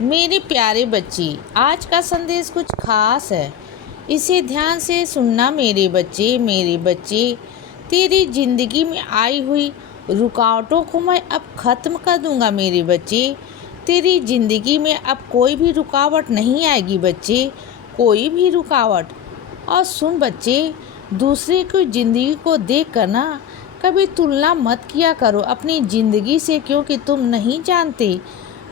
मेरे प्यारे बच्चे, आज का संदेश कुछ खास है। इसे ध्यान से सुनना मेरे बच्चे। मेरे बच्चे, तेरी ज़िंदगी में आई हुई रुकावटों को मैं अब ख़त्म कर दूंगा। मेरे बच्चे, तेरी ज़िंदगी में अब कोई भी रुकावट नहीं आएगी बच्चे, कोई भी रुकावट। और सुन बच्चे, दूसरे की ज़िंदगी को देख कर ना कभी तुलना मत किया करो अपनी ज़िंदगी से, क्योंकि तुम नहीं जानते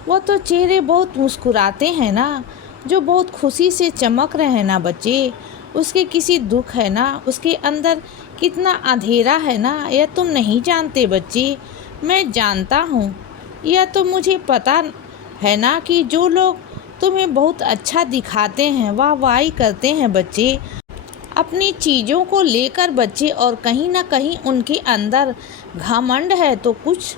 वो तो चेहरे बहुत मुस्कुराते हैं ना, जो बहुत खुशी से चमक रहे हैं ना बच्चे, उसके किसी दुख है ना, उसके अंदर कितना अंधेरा है ना, यह तुम नहीं जानते बच्चे। मैं जानता हूँ, यह तो मुझे पता है ना कि जो लोग तुम्हें बहुत अच्छा दिखाते हैं, वाहवाही करते हैं बच्चे अपनी चीज़ों को लेकर बच्चे, और कहीं ना कहीं उनके अंदर घमंड है, तो कुछ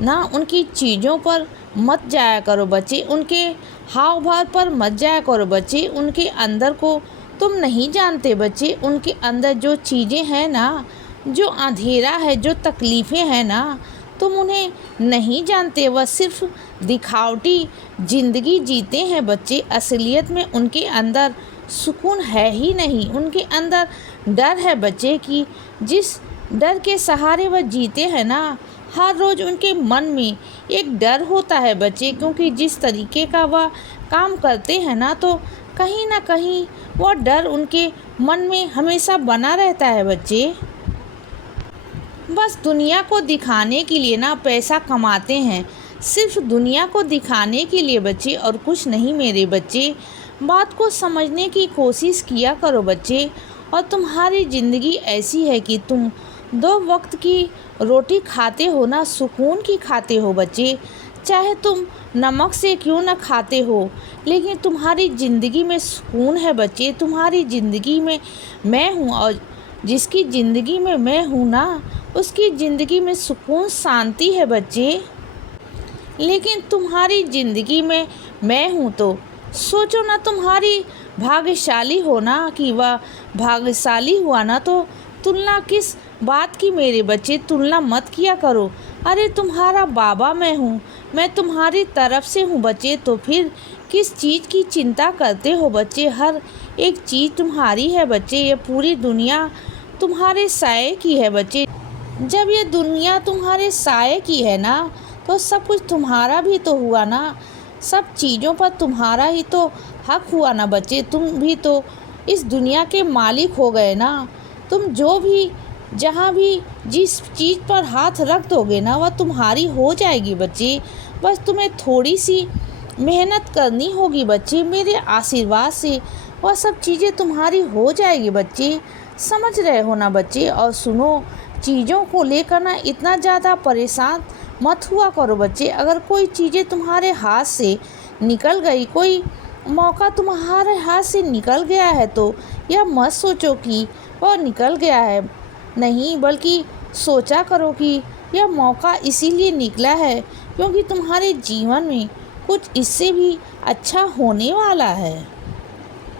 ना उनकी चीज़ों पर मत जाया करो बच्चे, उनके हाव भाव पर मत जाया करो बच्चे। उनके अंदर को तुम नहीं जानते बच्चे, उनके अंदर जो चीज़ें हैं ना, जो अंधेरा है, जो तकलीफ़ें हैं ना, तुम उन्हें नहीं जानते। वह सिर्फ दिखावटी ज़िंदगी जीते हैं बच्चे, असलियत में उनके अंदर सुकून है ही नहीं। उनके अंदर डर है बच्चे कि जिस डर के सहारे वह जीते हैं ना, हर रोज़ उनके मन में एक डर होता है बच्चे, क्योंकि जिस तरीके का वह काम करते हैं ना, तो कहीं ना कहीं वह डर उनके मन में हमेशा बना रहता है बच्चे। बस दुनिया को दिखाने के लिए ना पैसा कमाते हैं, सिर्फ दुनिया को दिखाने के लिए बच्चे, और कुछ नहीं। मेरे बच्चे, बात को समझने की कोशिश किया करो बच्चे। और तुम्हारी ज़िंदगी ऐसी है कि तुम 2 वक्त की रोटी खाते हो ना, सुकून की खाते हो बच्चे, चाहे तुम नमक से क्यों ना खाते हो, लेकिन तुम्हारी ज़िंदगी में सुकून है बच्चे। तुम्हारी ज़िंदगी में मैं हूँ, और जिसकी ज़िंदगी में मैं हूँ ना, उसकी ज़िंदगी में सुकून शांति है बच्चे। लेकिन तुम्हारी ज़िंदगी में मैं हूँ तो सोचो ना, तुम्हारी भाग्यशाली हो ना कि वह भाग्यशाली हुआ ना, तो तुलना किस बात की मेरे बच्चे, तुलना मत किया करो। अरे तुम्हारा बाबा मैं हूँ, मैं तुम्हारी तरफ से हूँ बच्चे, तो फिर किस चीज़ की चिंता करते हो बच्चे। हर एक चीज़ तुम्हारी है बच्चे, ये पूरी दुनिया तुम्हारे साये की है बच्चे। जब ये दुनिया तुम्हारे साये की है ना, तो सब कुछ तुम्हारा भी तो हुआ ना, सब चीज़ों पर तुम्हारा ही तो हक हुआ ना बच्चे। तुम भी तो इस दुनिया के मालिक हो गए ना। तुम जो भी जहाँ भी जिस चीज़ पर हाथ रख दोगे ना, वह तुम्हारी हो जाएगी बच्चे। बस तुम्हें थोड़ी सी मेहनत करनी होगी बच्चे, मेरे आशीर्वाद से वह सब चीज़ें तुम्हारी हो जाएगी बच्चे। समझ रहे हो ना बच्चे। और सुनो, चीज़ों को लेकर ना इतना ज़्यादा परेशान मत हुआ करो बच्चे। अगर कोई चीज़ें तुम्हारे हाथ से निकल गई, कोई मौका तुम्हारे हाथ से निकल गया है, तो यह मत सोचो कि वह निकल गया है, नहीं, बल्कि सोचा करो कि यह मौका इसीलिए निकला है क्योंकि तुम्हारे जीवन में कुछ इससे भी अच्छा होने वाला है,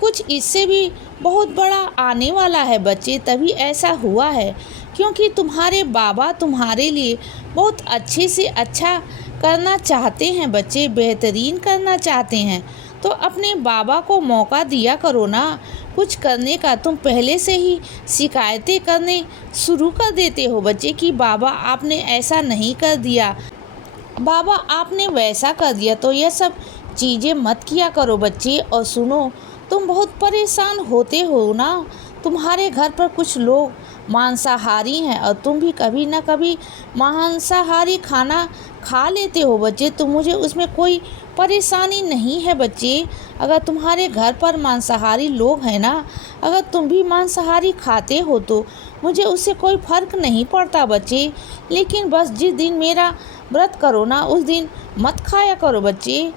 कुछ इससे भी बहुत बड़ा आने वाला है बच्चे। तभी ऐसा हुआ है क्योंकि तुम्हारे बाबा तुम्हारे लिए बहुत अच्छे से अच्छा करना चाहते हैं बच्चे, बेहतरीन करना चाहते हैं। तो अपने बाबा को मौका दिया करो ना कुछ करने का। तुम पहले से ही शिकायतें करने शुरू कर देते हो बच्चे कि बाबा आपने ऐसा नहीं कर दिया, बाबा आपने वैसा कर दिया। तो यह सब चीज़ें मत किया करो बच्चे। और सुनो, तुम बहुत परेशान होते हो ना, तुम्हारे घर पर कुछ लोग मांसाहारी हैं, और तुम भी कभी ना कभी मांसाहारी खाना खा लेते हो बच्चे, तो मुझे उसमें कोई परेशानी नहीं है बच्चे। अगर तुम्हारे घर पर मांसाहारी लोग हैं ना, अगर तुम भी मांसाहारी खाते हो, तो मुझे उससे कोई फ़र्क नहीं पड़ता बच्चे। लेकिन बस जिस दिन मेरा व्रत करो ना, उस दिन मत खाया करो बच्चे,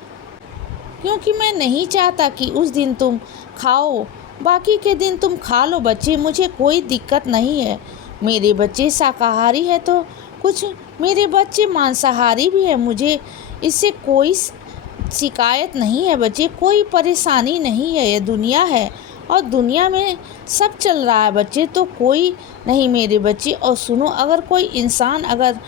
क्योंकि मैं नहीं चाहता कि उस दिन तुम खाओ, बाकी के दिन तुम खा लो बच्चे, मुझे कोई दिक्कत नहीं है। मेरे बच्चे शाकाहारी है तो कुछ मेरे बच्चे मांसाहारी भी है, मुझे इससे कोई शिकायत नहीं है बच्चे, कोई परेशानी नहीं है। ये दुनिया है और दुनिया में सब चल रहा है बच्चे, तो कोई नहीं मेरे बच्चे। और सुनो, अगर कोई इंसान अगर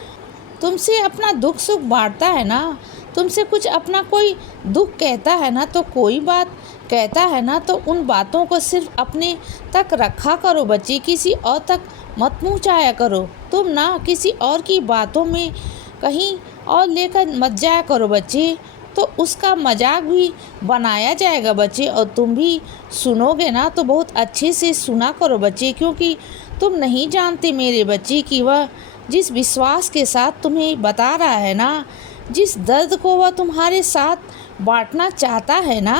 तुमसे अपना दुख सुख बांटता है ना, तुमसे कुछ अपना कोई दुख कहता है ना, तो कोई बात कहता है ना, तो उन बातों को सिर्फ अपने तक रखा करो बच्चे, किसी और तक मत पहुँचाया करो। तुम ना किसी और की बातों में कहीं और लेकर मत जाया करो बच्चे, तो उसका मजाक भी बनाया जाएगा बच्चे, और तुम भी सुनोगे ना तो बहुत अच्छे से सुना करो बच्चे, क्योंकि तुम नहीं जानते मेरे बच्चे कि वह जिस विश्वास के साथ तुम्हें बता रहा है ना, जिस दर्द को वह तुम्हारे साथ बांटना चाहता है ना,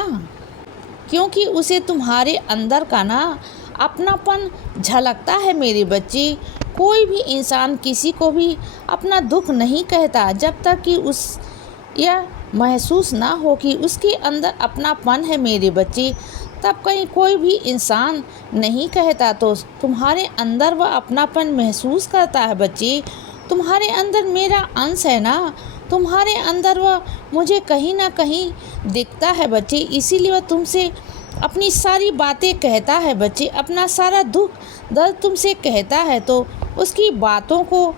क्योंकि उसे तुम्हारे अंदर का ना अपनापन झलकता है मेरे बच्चे। कोई भी इंसान किसी को भी अपना दुख नहीं कहता जब तक कि उस यह महसूस ना हो कि उसके अंदर अपनापन है मेरे बच्चे, तब कहीं कोई भी इंसान नहीं कहता। तो तुम्हारे अंदर वह अपनापन महसूस करता है बच्चे, तुम्हारे अंदर मेरा अंश है ना, तुम्हारे अंदर वह मुझे कहीं ना कहीं दिखता है बच्चे, इसीलिए वह तुमसे अपनी सारी बातें कहता है बच्चे, अपना सारा दुख दर्द तुमसे कहता है। तो उसकी बातों को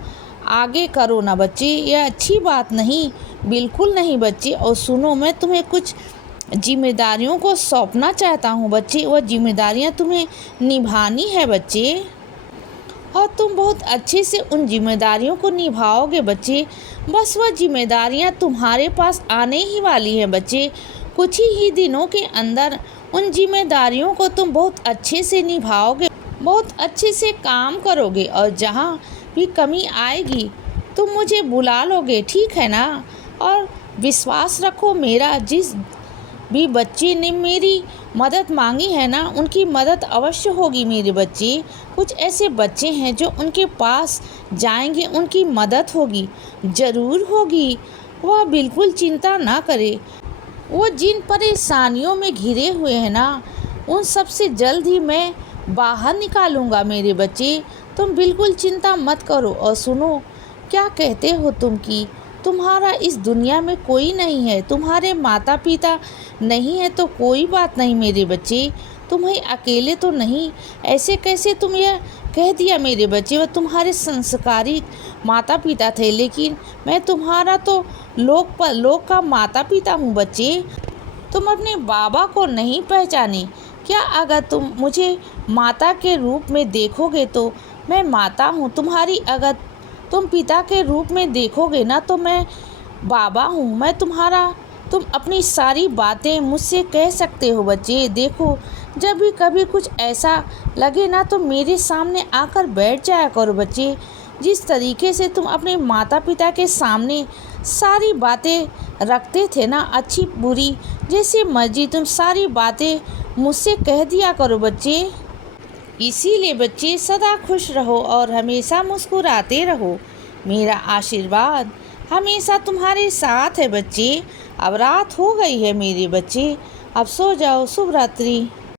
आगे करो ना बच्चे, यह अच्छी बात नहीं, बिल्कुल नहीं बच्चे। और सुनो, मैं तुम्हें कुछ जिम्मेदारियों को सौंपना चाहता हूँ बच्चे, वह जिम्मेदारियाँ तुम्हें निभानी है बच्चे, और तुम बहुत अच्छे से उन जिम्मेदारियों को निभाओगे बच्चे। बस वह जिम्मेदारियाँ तुम्हारे पास आने ही वाली हैं बच्चे, कुछ ही दिनों के अंदर उन जिम्मेदारियों को तुम बहुत अच्छे से निभाओगे, बहुत अच्छे से काम करोगे, और जहाँ भी कमी आएगी तुम मुझे बुला लोगे, ठीक है ना। और विश्वास रखो मेरा, जिस भी बच्चे ने मेरी मदद मांगी है ना, उनकी मदद अवश्य होगी मेरे बच्चे। कुछ ऐसे बच्चे हैं जो उनके पास जाएंगे, उनकी मदद होगी, ज़रूर होगी, वह बिल्कुल चिंता ना करे। वो जिन परेशानियों में घिरे हुए हैं ना, उन सब से जल्द ही मैं बाहर निकालूंगा मेरे बच्चे, तुम बिल्कुल चिंता मत करो। और सुनो, क्या कहते हो तुम कि तुम्हारा इस दुनिया में कोई नहीं है, तुम्हारे माता पिता नहीं है, तो कोई बात नहीं मेरे बच्चे, तुम्हें अकेले तो नहीं। ऐसे कैसे तुम यह कह दिया मेरे बच्चे, वह तुम्हारे संस्कारी माता पिता थे, लेकिन मैं तुम्हारा तो लोक का माता पिता हूँ बच्चे। तुम अपने बाबा को नहीं पहचाने क्या? अगर तुम मुझे माता के रूप में देखोगे तो मैं माता हूँ तुम्हारी, अगर तुम पिता के रूप में देखोगे ना तो मैं बाबा हूँ, मैं तुम्हारा। तुम अपनी सारी बातें मुझसे कह सकते हो बच्चे। देखो, जब भी कभी कुछ ऐसा लगे ना तो मेरे सामने आकर बैठ जाया करो बच्चे। जिस तरीके से तुम अपने माता पिता के सामने सारी बातें रखते थे ना, अच्छी बुरी जैसे मर्जी, तुम सारी बातें मुझसे कह दिया करो बच्चे। इसीलिए बच्चे सदा खुश रहो और हमेशा मुस्कुराते रहो। मेरा आशीर्वाद हमेशा तुम्हारे साथ है बच्चे। अब रात हो गई है मेरे बच्चे, अब सो जाओ। शुभ रात्रि।